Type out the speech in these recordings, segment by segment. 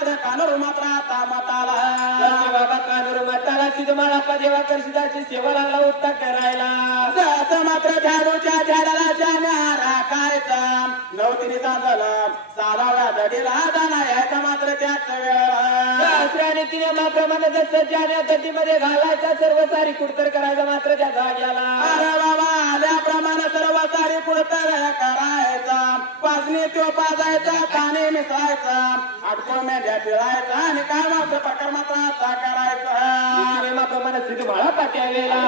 मात्र कानूर मात्र आता मताला बाबा कानूर मताला सिद्ध माळाप्पा देवा कर्षिदाची सेवा लागला उत्ता करायला असं मात्र झाडूच्या झाडाला जाण्या राखायचा नवतिनीचा झालं साधाव्या दडीला जाणा यायचा मात्र त्याच वेळेला तिने माप्रमाणे जसं जाण्या गतीमध्ये घालायचा सर्व सारी कुडतर करायचा मात्र त्या जाग्याला अरे बाबा आल्याप्रमाणे सर्व सारी कुडतर करायचा पाजणी तो पाजायचा पाणी मिसळायचा अडकून मेंढ्या पिळायचा आणि काय मात्र प्रकार मात्र आता करायचा माप्रमाणे सिद्ध माळा पाट्यावेला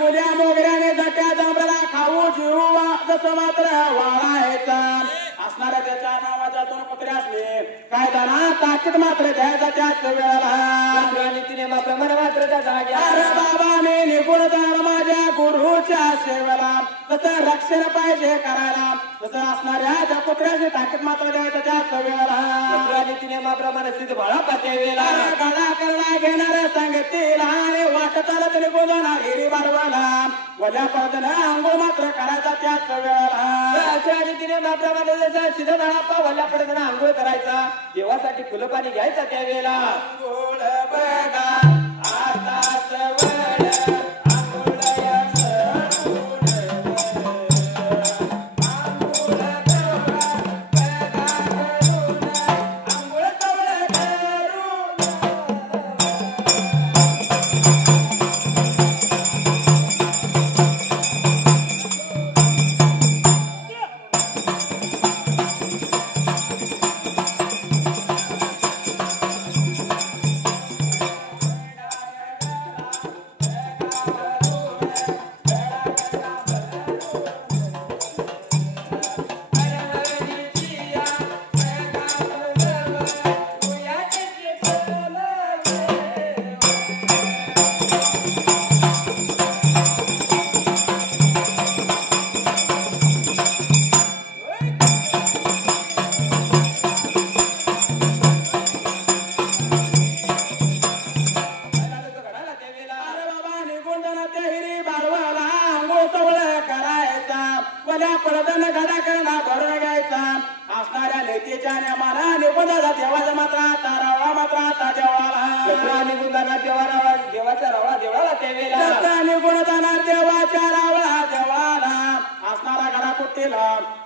गुल्या मोगऱ्याने झट्या जांभळा खाऊ जीव जसं मात्र वाळायचा असणाऱ्या त्याच्या नावाच्या दोन कुत्रे असले काय दाना ताकीद मात्र द्यायचा त्याच वेळेला तिने मात्र त्या जाग्या अरे बाबा मी निघून जाणार माझ्या गुरुच्या सेवेला तसं रक्षण पाहिजे करायला तसं असणाऱ्या त्या कुत्र्याची ताकीद मात्र द्यायचं त्याच वेळेला तिने माप्रमाणे सिद्ध बाळा पात्या वेळेला गळा करला घेणार सांगतील आणि वाट चालत निघून जाणार हिरी बारवाला वजा पडत अंघोळ मात्र करायचा त्याच वेळेला तिने माप्रमाणे जसं सिद्ध बाळाप्पा वल्ल्या पडत आंघोळ करायचा देवासाठी फुलं पाणी घ्यायचा त्यावेळेला आंघोळ बघा आता सवड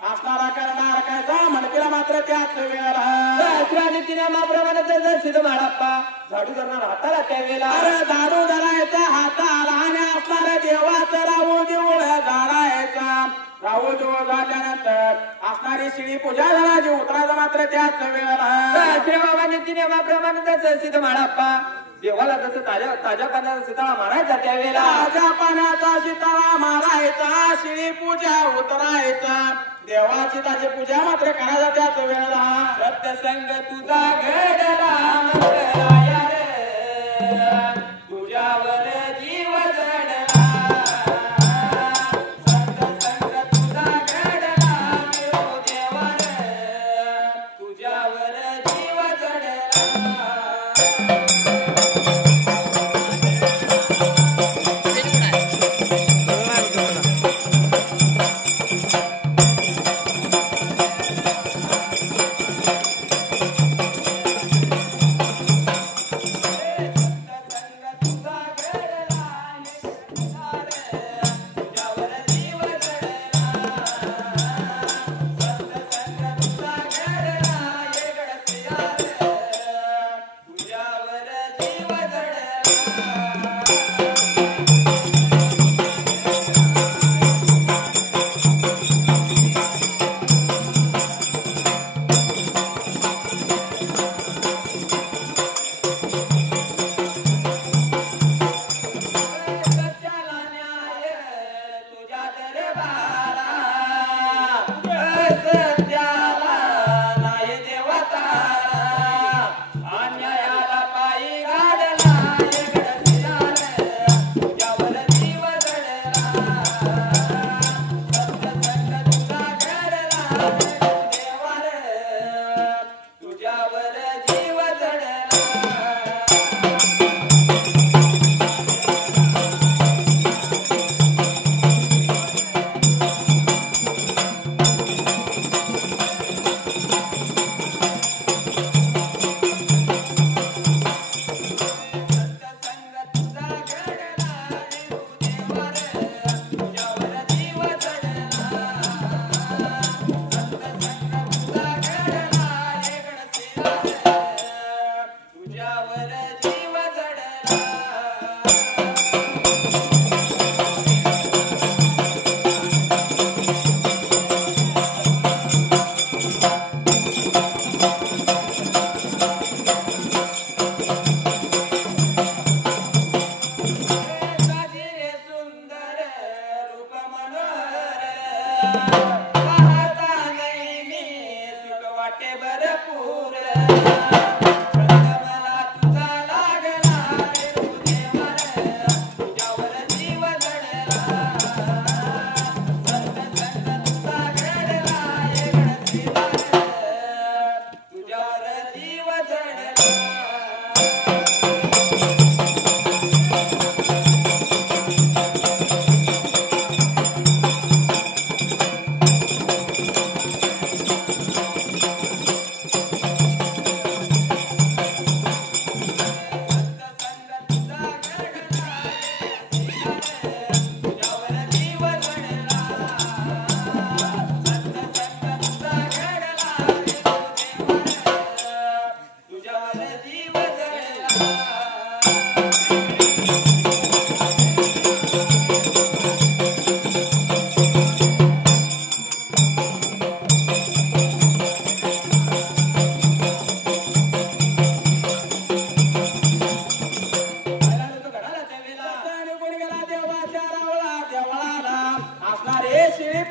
असणारा करणार काय म्हणतीला मात्र त्याच वेळेला तिने माप्रमाणे सिद्ध माळाप्पा झाडू धरणार हाताला त्यावेळेला झाडू धरायचा हाताला आणि असणाऱ्या देवाचं राहू देऊळ झाडायचा राहू देऊळ झाल्यानंतर असणारी शिळी पूजा झाडाची उतरायचं मात्र त्याच वेळेला बाबांनी तिने माप्रमाणे सिद्ध माळाप्पा देवाला जसं ताज्या पाण्याचा सिताळा मारायचा त्यावेळेला ताज्या पाण्याचा सिताळा मारायचा शिळी पूजा उतरायचा देवाची ताजी पूजा मात्र करायचा त्याच वेळेला सत्यसंग तुझा घडला तुझ्यावर जीव जडला सत्यसंग तुझा घडला देवार तुझ्यावर जीव जडला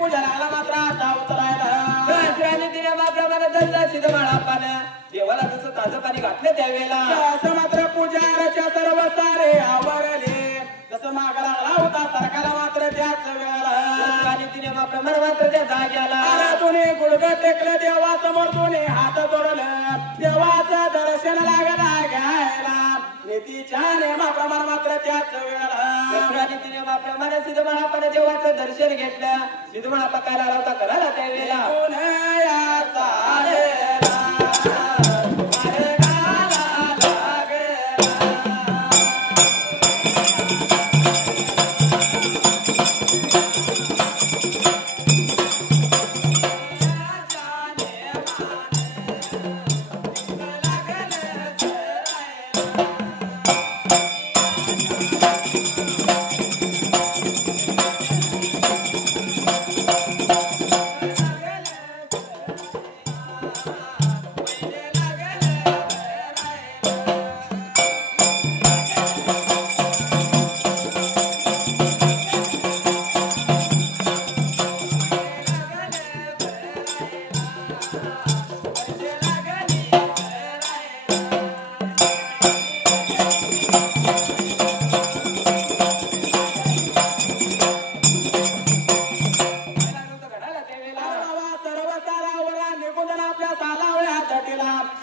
पूजा लागला मात्र आता उतरायला शास्त्राने नियमाप्रमाणे जसं सिद्धमाळापानं देवाला जसं ताजं पाणी घातलं त्यावेळेला असं मात्र पूजाराच्या सर्व सारे आवरले जसं माग लागला होता सरकारला मात्र त्याच वेळेला शास्त्राने नियमाप्रमाणे मात्र त्या जाग्याला तुने गुडघं टेकलं देवा समोर तुने हात जोडलं देवाचं दर्शन लागला घ्यायला नीतीच्या नियमाप्रमाणे मात्र त्याच वेळेला शास्त्राने नियमाप्रमाणे सिद्धमाळापानं देवाचं दर्शन घेतलं सिद्धमाळापा काय आला होता करायला त्यावेळेला पुण्याचा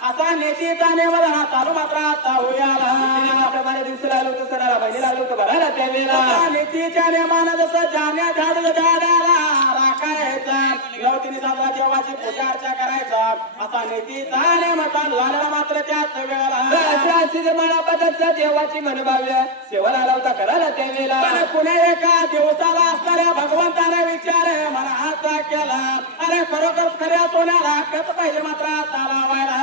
असा नेतीचा नेमला चालू मात्र आता होयाला प्रमाणे दिवसाला आलो होतो सणाला बहिणीला आलो होतो भरायला त्यावेळेला नेतीच्या नेमानं जसं जाण्या झाडाला राखायचा गवतीने साजरा देवाची पूजा अर्चा करायचा असा नेतीचा नेमता लागला मात्र त्याच वेळेला सिद्धमाळापाचं देवाची मनभाव्य सेवा आला होता करायला त्यावेळेला पुणे एका दिवसाला असणाऱ्या भगवंताने विचार मनाचा केला अरे खरोखर खऱ्या सोन्याला कसं पाहिजे मात्र आता लावायला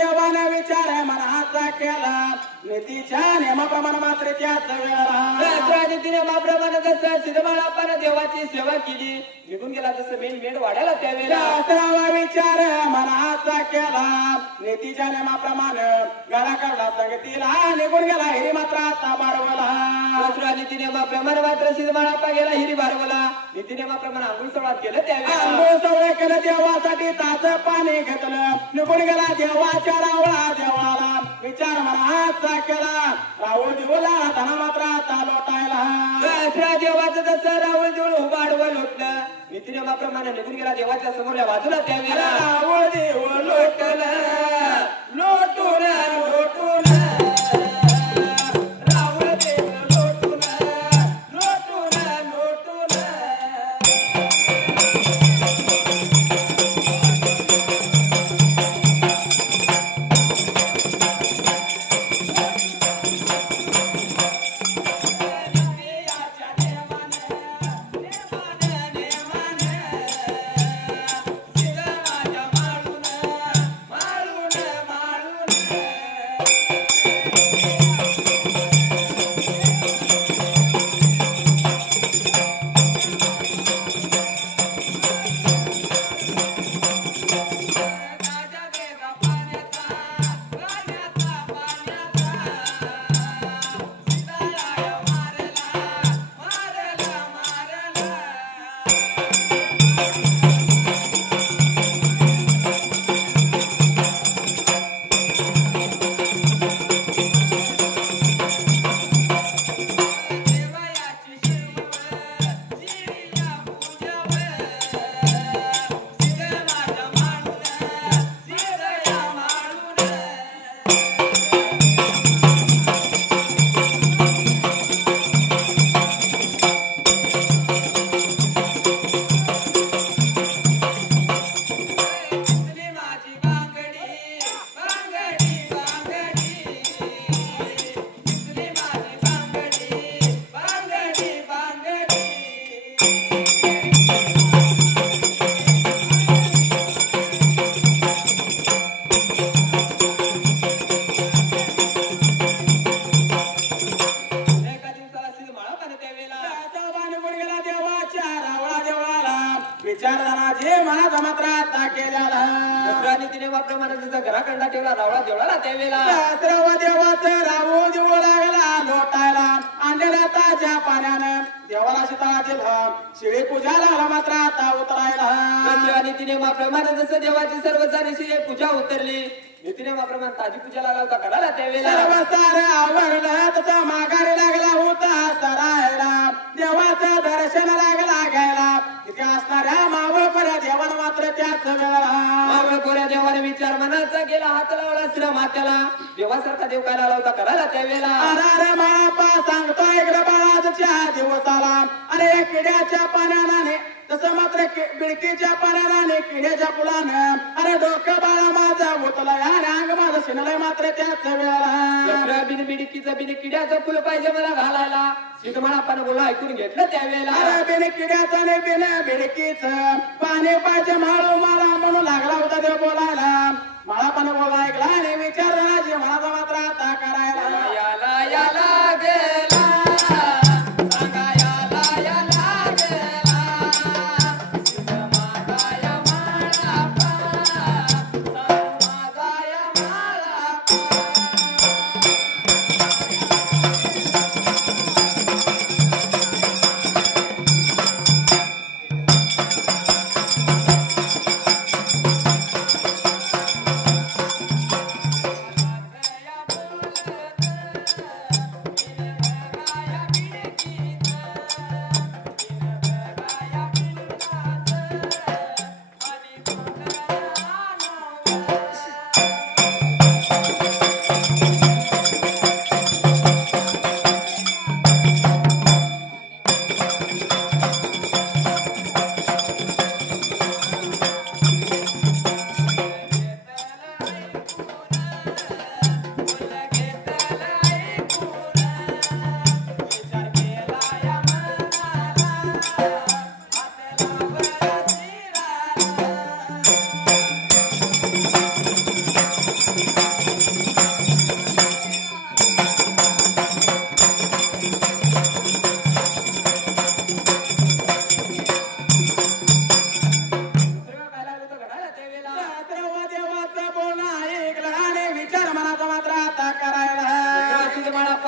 देवाने विचार मनाचा केला नीतीच्या नियमाप्रमाणे मात्र त्याच वेळा नियमाप्रमाणे जसं सिद्धबाळाप्पाने देवाची सेवा केली निघून गेला तसं मेंढ वाढायला त्यावेळेला शास्त्रावा विचार मनाचा केला नीतीच्या नियमाप्रमाणे गळा काढला संगतीला निघून गेला हिरी मात्र आता बारवला नीती नियमाप्रमाणे मात्र सिद्धबाळाप्पा गेला हिरी बारवला नीती नियमाप्रमाणे आंघोळ सवळात केलं त्यावेळेला आंघोळ सवळे केलं देवासाठी ताजं पाणी घेतलं निघून गेला देवाच्या रावळा देवाला विचार मनाचा केला रावळ देवला धना मात्र आता लोटायला देवाचं जसं रावळ देऊळ उभा आडवं लोटलं नीती नियमाप्रमाणे निघून गेला देवाच्या समोरल्या बाजूला त्यावेळेला रावळ देव लोटलं लोटून लोटून रावळ देव लोटून लोटून लोटून घराकडला ठेवला रावळा देवळाला त्यावेळेला देवाचं रावळ देऊ लागला लोटायला आणलेल्या ताज्या पाण्यानं देवाला शीतळा दिला शिळी पूजा लागला मात्र आता उतरायला नीतिनियमाप्रमाणे जसं देवाची सर्व झाली पूजा उतरली नीतिनियमाप्रमाणे ताजी पूजा लागला होता करायला त्यावेळेला सर्व सारं आवरलं तसं माघारी लागला होता सरायला देवाचं दर्शन लागला घ्यायला तिथे असणाऱ्या मावळ पर्या देवान मात्र त्याच वेळा मावळ पर्या देवाने विचार मनाचा गेला हात लावला श्री मात्याला देवासारखा देव काय लावला होता करायला त्यावेळेला अरे मापा सांगतो इकडे बाळाच्या दिवसाला अरे किड्याच्या पाण्याने तसं मात्र बिडकीच्या पाण्याने किड्याच्या फुलानं अरे डोकं बाळा माझा होतला आणि अंग माझं शिनलंय मात्र त्याच वेळेला बिन बिडकीचं बिन किड्याचं फुल पाहिजे मला घालायला सिद्धमाळाप्पाने बोला ऐकून घेतलं त्यावेळेला अरे बिन किड्याचं नाही बिन बिडकीच पाणी पाहिजे माळू मला म्हणून लागला होता देव बोलायला माळापाने बोला ऐकला आणि विचार राजे माझा मात्र आता करायला याला याला गेला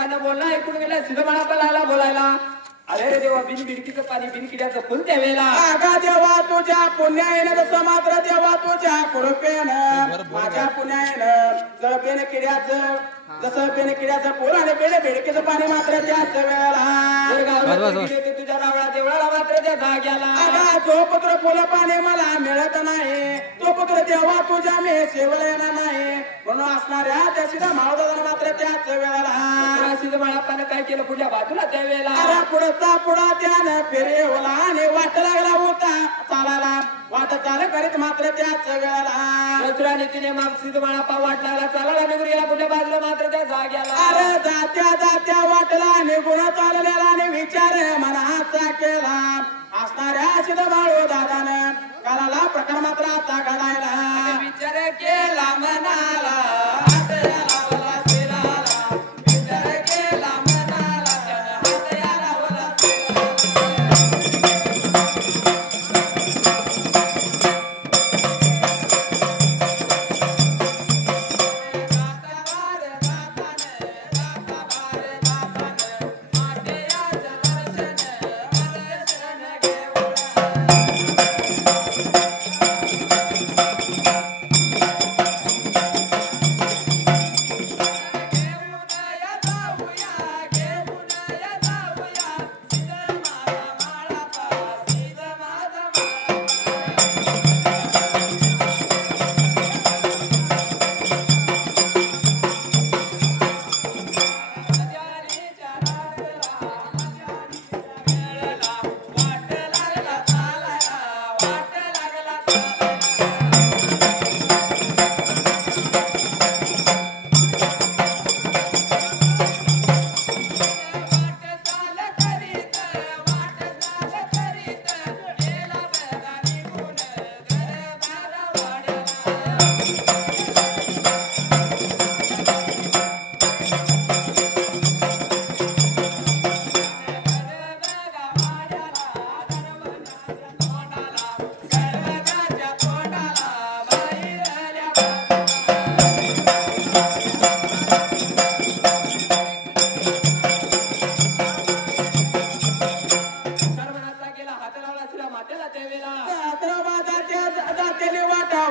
देवानं बोलणं ऐकून गेलं सिद्ध महाराज लागला बोलायला अरे रे देवा बिन बिडकीचं पाणी बिन किड्याचं फुल त्यावेळेला अगा देवा तुझ्या पुण्याईनं जसं मात्र देवा तुझ्या कृपेनं माझ्या पुण्याईनं जर बेन किड्याचं जसं बेन किड्याचं फुल आणि बेन बिडकीचं पाणी मात्र त्याच वेळेला तुझ्या नावळा देवळाला मात्र त्या जाग्याला अगा जो पुत्र फुल पाणी मला मिळत नाही तो पुत्र देवा तुझ्या मी सेवळ येणार नाही म्हणून असणाऱ्या त्या सीधा मावदाला मात्र त्याच वेळेला सिद्ध महाराजांना काय केलं पुढल्या बाजूला त्यावेळेला पुढचा पुढा त्यानं फिरवला आणि वाट लागला होता चालायला वाट चाल करीत मात्र त्याच वेळेला दुसऱ्या नीतीने मग सिद्ध महाराज वाट लागला चालायला निघून गेला पुढल्या बाजूला मात्र त्या जाग्याला अरे जात्या जात्या वाटला निघून चाललेला आणि विचार मनाचा केला असणाऱ्या सिद्ध बाळू दादानं कानाला प्रकार मात्र आता घडायला विचार केला मनाला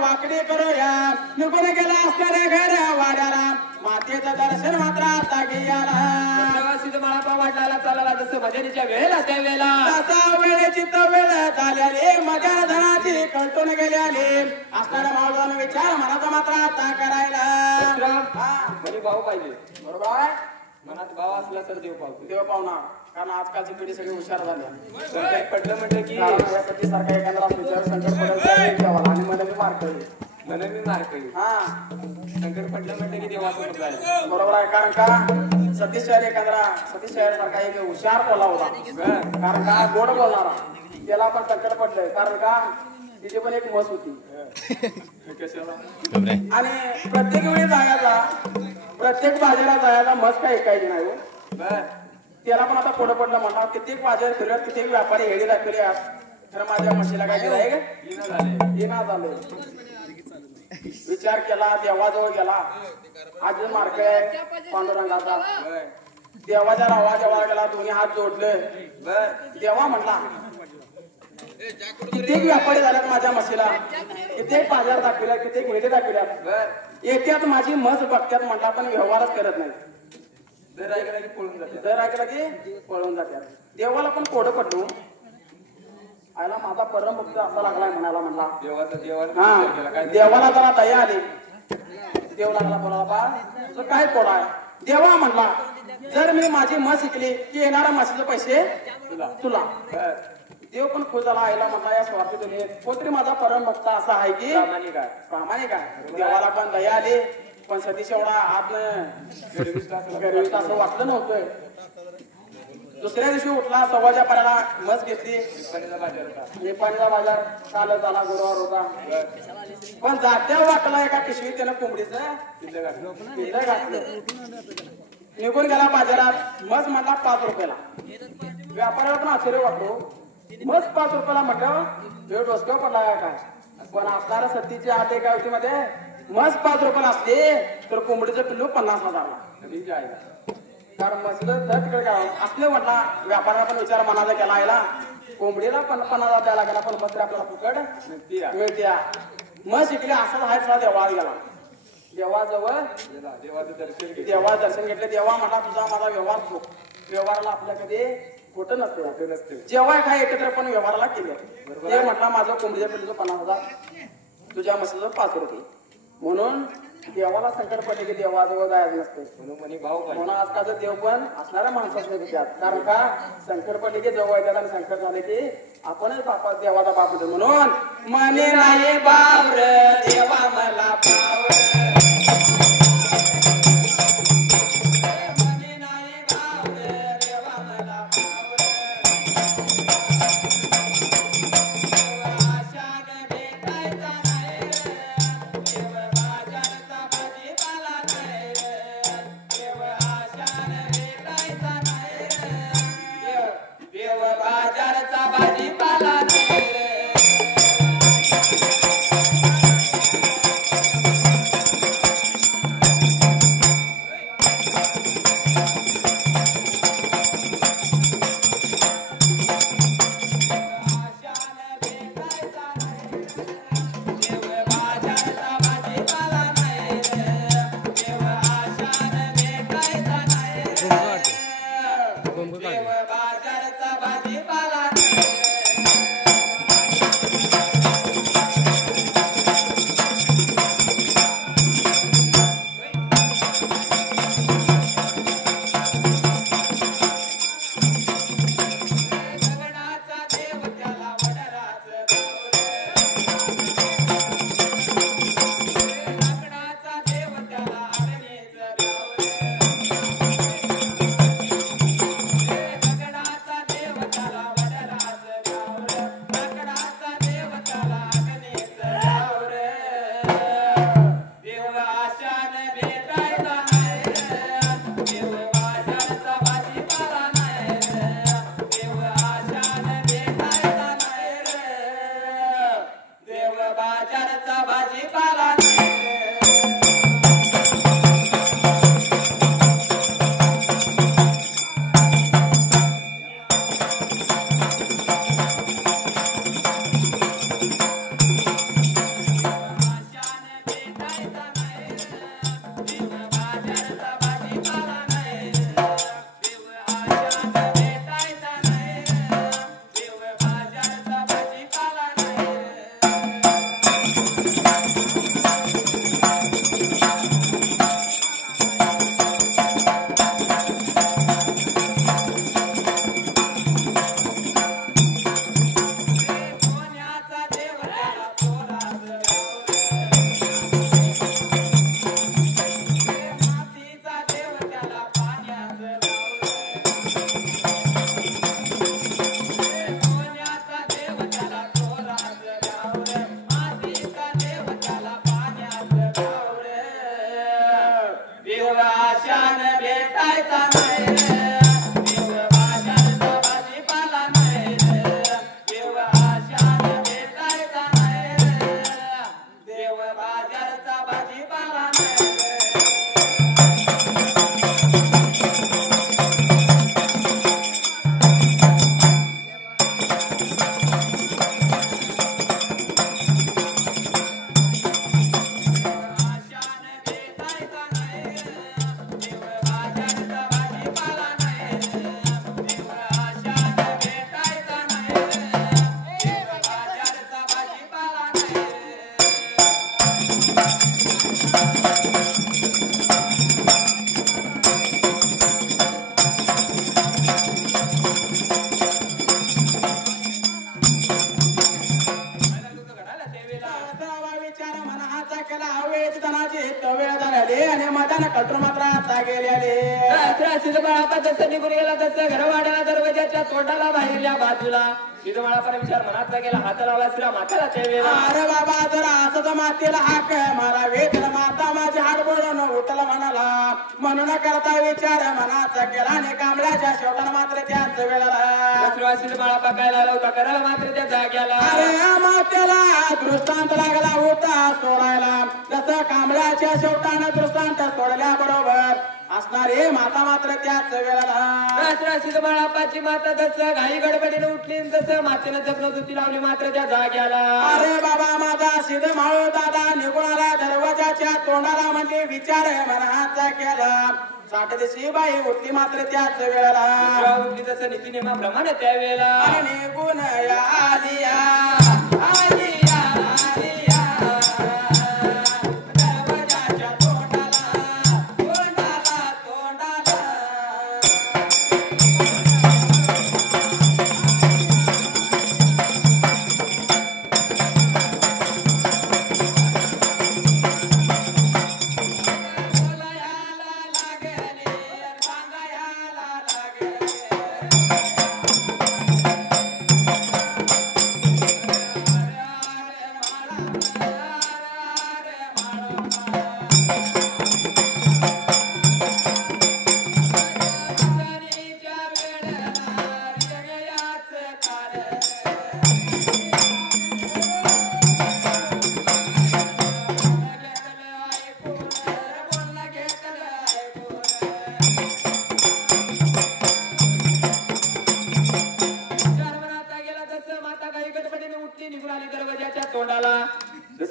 वाकडी करूया निघून गेला असणाऱ्या घर वाड्याला मातेचं दर्शन मात्र आता घेयाला सिद्ध महाराज वाटला चालायला जसं भजनीच्या वेळेला त्यावेळेला तसा वेळेची तर वेळ झाल्याने मजा धनाची कंटून गेल्याने असणाऱ्या मावळानं विचार मनाचा मात्र आता करायला भाऊ पाहिजे बरोबर आहे मनात भाव असला तर देव पावतो देव पावना कारण आजकालची पिढी सगळी हुशार झाली संकट पडलं म्हटलं की यासाठी सारखा एखादा विचार संकट पडेल आणि मला मी मार्क मला मी मार्क हा संकट पडलं म्हटलं की देवासोबत जायचं बरोबर आहे कारण का सतीश शहर एखादा सतीश शहर सारखा एक हुशार बोला होता कारण का गोड बोलणारा त्याला पण संकट पडलंय कारण का तिची पण एक मस होती आणि प्रत्येक वेळी जायला प्रत्येक बाजारात जायला मस काय ऐकायची नाही हो त्याला पण आता पुढं पडलं म्हणा कित्येक बाजार फिरत कित्येक व्यापारी हेडी दाखवले तर माझ्या म्हशीला काय दिलं आहे येणार झालं विचार केला देवाजवळ गेला अजून मार्ग आहे पांडुरंगाचा देवाच्या रावा देवाला गेला दोन्ही हात जोडले देवा म्हणला कित्येक व्यापारी झाल्यात माझ्या म्हशीला कित्येक बाजार दाखवल्या कित्येक हेडी दाखवल्यात येत्यात माझी म्हस बघत्यात म्हटला पण व्यवहारच करत नाही दर ऐकला की पळून जाते दर ऐकला की पळून जात्यात देवाला पण कोडं पडलो आयला माझा परम भक्त असा लागलाय म्हणायला म्हणला हा देवाला जरा दया आली देव लागला बोला बा तुझं काय कोड आहे देवा म्हणला जर मी माझी म्हस शिकली की येणाऱ्या म्हशीचे पैसे तुला देव पण खुश झाला आईला म्हणला या स्वार्थी तुम्ही कोणतरी माझा परम भक्त असा आहे की प्रामाणिक आहे देवाला पण दया आली पण सतीश एवढा आतनं गरविष्ट असं वाटलं नव्हतं दुसऱ्या दिवशी उठला सव्वाच्या पाऱ्याला मस घेतली नेपाळीचा बाजार चालत आला गुरुवार होता पण जात्या वाटला एका पिशवीत त्यानं कोंबडीचं पिल्लं घातलं निघून गेला बाजारात मस म्हणला 5 रुपयाला व्यापाऱ्याला पण आश्चर्य वाटतो मस 5 रुपयाला म्हटलं वेळ डोसक्या पडला काय पण असणारा सतीची आठ एका मध्ये मस 5 रुपयाला असते तर कोंबडीचं पिल्लू 50,000ला कारण मसलं तर तिकडे काय असलं म्हटला व्यापाराला पण विचार मनाचा केला आयला कोंबडीला पण 50,000 द्यायला लागला पण मस्त आपल्याला फुकट मिळत्या मग शिकले असं आहे सगळा देवा गेला देवाजवळ देवा दर्शन घेतले देवा म्हटला तुझा माझा व्यवहार चूक व्यवहाराला आपल्याकडे खोटं नसते जेव्हा काय एकत्र पण व्यवहाराला केले ते म्हटला माझं कोंबडीच्या पिल्लूचं 50,000 तुझ्या म्हशीचं 5 रुपये म्हणून देवाला संकट पडले की देवाजवळ जायचं नसते म्हणून आजकालचं देव पण असणाऱ्या माणसाचं विचार कारण का संकट पडले की जवळ येतात आणि संकट झाले की आपणच बापा देवाचा बाप होतो म्हणून मने नाही बावर देवा मला विचार मनातला गेला हात लावला श्री माताला अरे बाबा जरा असं तर मातेला हाक मला वेदला माता माझी हात बोलून उठला म्हणाला म्हणून करता विचार मनाचा केला आणि कांबळ्याच्या शेवटाला मात्र त्याच वेळेला बाळा पकायला लावता करायला मात्र त्या जाग्याला अरे मातेला दृष्टांत लागला होता सोडायला जसं कांबळ्याच्या शेवटानं दृष्टांत सोडल्या बरोबर असणारे माता मात्र त्याच वेळेला सिद्धमाळापाची माता तसं घाई गडबडीने उठली तसं मातेनं जपलं दुती लावली मात्र त्या जाग्याला. अरे बाबा माझा सिद्ध माळू दादा निघुणारा दरवाजाच्या तोंडाला म्हणजे विचार मनाचा केला. 60 दिवशी बाई उठली मात्र त्याच वेळेला उठली तसं नीतिनियमाप्रमाणे त्यावेळेला निघून आलिया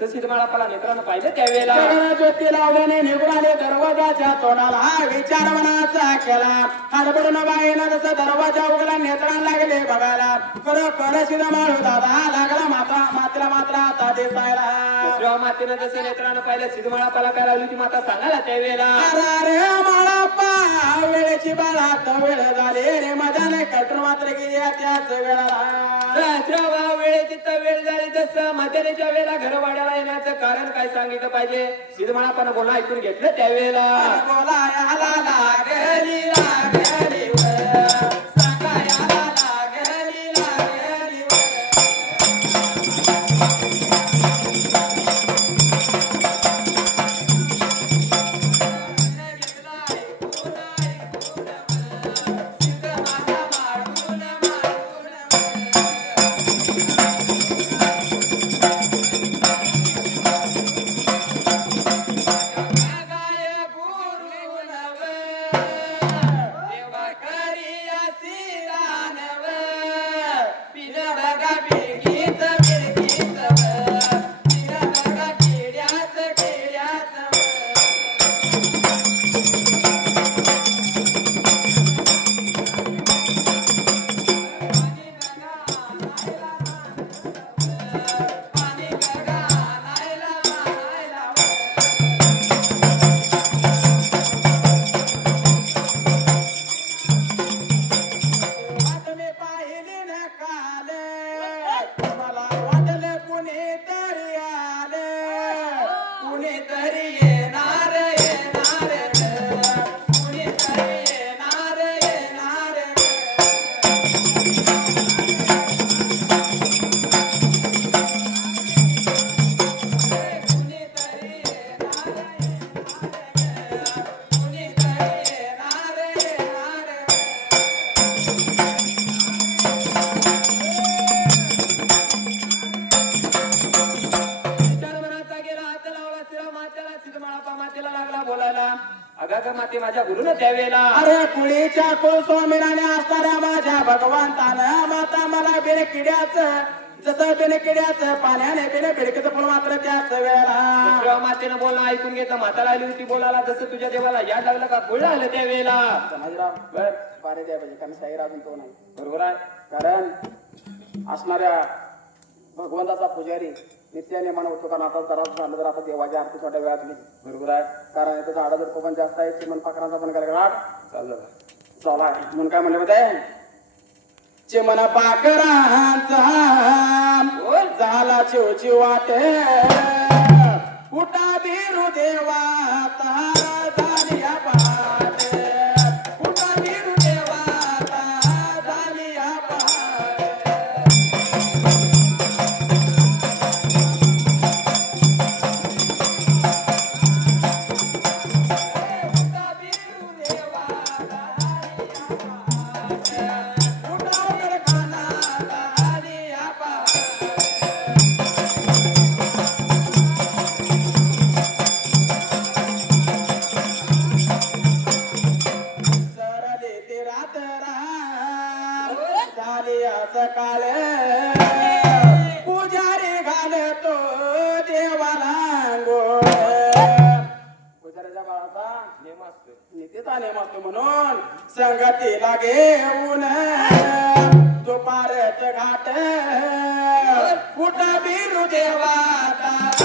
पाहिजे त्यावेळेला ज्योती लावल्याने निघून आले दरवाजाच्या तोंडाला विचार मनाचा केला. हडबडून बाईनं जसं दरवाजा उघडला नेत्रांना लागले बघायला खरं शिदा माळू दादा लागला मातेला मात्र आता दिसायला. मातेनं जसं नेत्रानं पाहिलं सिद्धमाळापाला काय लावली ती माता सांगायला त्यावेळेला अरे माळापा वेळेची बाळात वेळ झाली रे मजाने कटर मात्र गेली त्याच वेळेला वेळेची तर वेळ झाली तसं म्हातारीच्या वेळेला घरवाड्याला येण्याचं कारण काय सांगितलं पाहिजे. सिद्धमाळापानं बोलणं ऐकून घेतलं त्यावेळेला बोलायला लागली लागली सांगायला लागली लागली माझ्या गुरुनं त्यावेळेला अरे कुळीच्या कुलस्वामीनाने असणाऱ्या माझ्या भगवंतानं माता मला बिन किड्याचं जसं बिन किड्याचं पाण्याने बिन बिडकीचं फळ मात्र त्याच वेळेला मातेनं बोलणं ऐकून घेतलं माताला आली होती बोलायला जसं तुझ्या देवाला याद लागलं का बोलणं आलं त्यावेळेला पारे द्या पाहिजे कारण शाहीर अजून तो नाही बरोबर आहे. कारण असणाऱ्या भगवंताचा पुजारी नित्याने मन होतो कारण आता जरा झालं तर आता देवाच्या आरती छोट्या वेळात गेली बरोबर आहे. कारण त्याचं झाडं जर पण जास्त आहे चिमण पाखरांचा पण गरगडाट चालू आहे म्हणून काय म्हणलं माहिती चिमण पाखरांचा झाला चिवची वाटे उठा बिरू देवा झाली पाटे उठा बिरू देवा झाली पाटे झाली सकाळ पुजारी घालतो देवाला अंघोळ पुजाऱ्याच्या बाळाचा नेम असतो नीतीचा नेम असतो म्हणून संगतीला घेऊन दुपारच घाट कुठं बिरू देवाचा